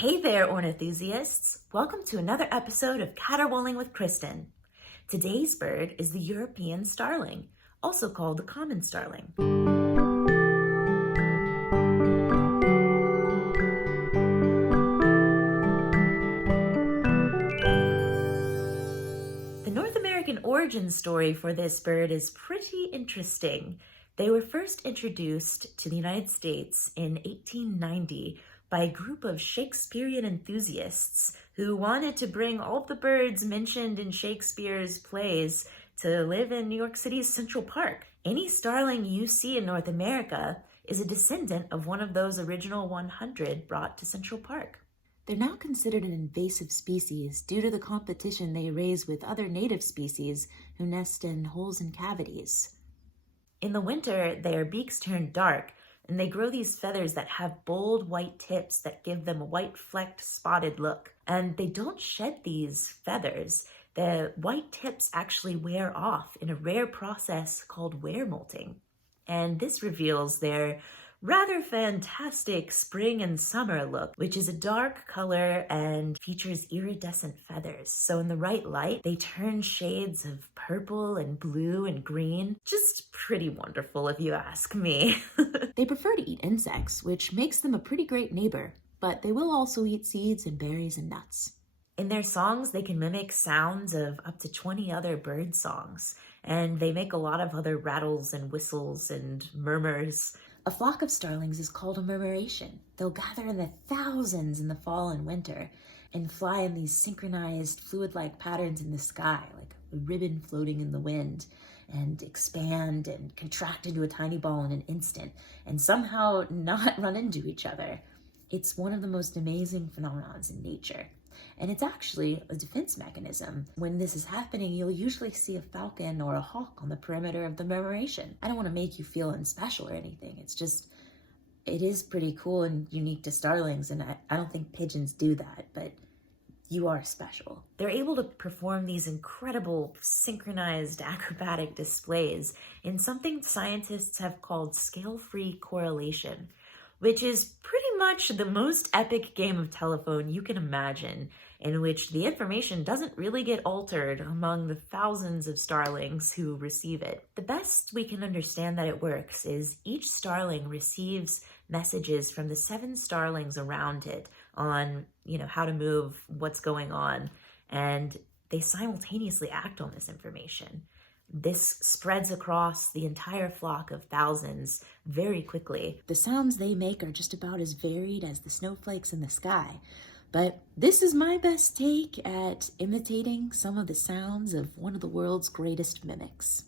Hey there, ornithusiasts! Welcome to another episode of Caterwauling with Kristen. Today's bird is the European starling, also called the common starling. The North American origin story for this bird is pretty interesting. They were first introduced to the United States in 1890 by a group of Shakespearean enthusiasts who wanted to bring all the birds mentioned in Shakespeare's plays to live in New York City's Central Park. Any starling you see in North America is a descendant of one of those original 100 brought to Central Park. They're now considered an invasive species due to the competition they raise with other native species who nest in holes and cavities. In the winter, their beaks turn dark, and they grow these feathers that have bold white tips that give them a white flecked spotted look. And they don't shed these feathers. The white tips actually wear off in a rare process called wear molting. And this reveals their rather fantastic spring and summer look, which is a dark color and features iridescent feathers. So in the right light, they turn shades of purple and blue and green. Just pretty wonderful if you ask me. They prefer to eat insects, which makes them a pretty great neighbor, but they will also eat seeds and berries and nuts. In their songs, they can mimic sounds of up to 20 other bird songs, and they make a lot of other rattles and whistles and murmurs. A flock of starlings is called a murmuration. They'll gather in the thousands in the fall and winter and fly in these synchronized fluid-like patterns in the sky, like a ribbon floating in the wind, and expand and contract into a tiny ball in an instant and somehow not run into each other. It's one of the most amazing phenomena in nature. And it's actually a defense mechanism. When this is happening, you'll usually see a falcon or a hawk on the perimeter of the murmuration. I don't want to make you feel unspecial or anything. It's just, it is pretty cool and unique to starlings, and I don't think pigeons do that, but you are special. They're able to perform these incredible synchronized acrobatic displays in something scientists have called scale-free correlation, which is pretty much the most epic game of telephone you can imagine, in which the information doesn't really get altered among the thousands of starlings who receive it. The best we can understand that it works is each starling receives messages from the 7 starlings around it on, how to move, what's going on, and they simultaneously act on this information. This spreads across the entire flock of thousands very quickly. The sounds they make are just about as varied as the snowflakes in the sky, but this is my best take at imitating some of the sounds of one of the world's greatest mimics.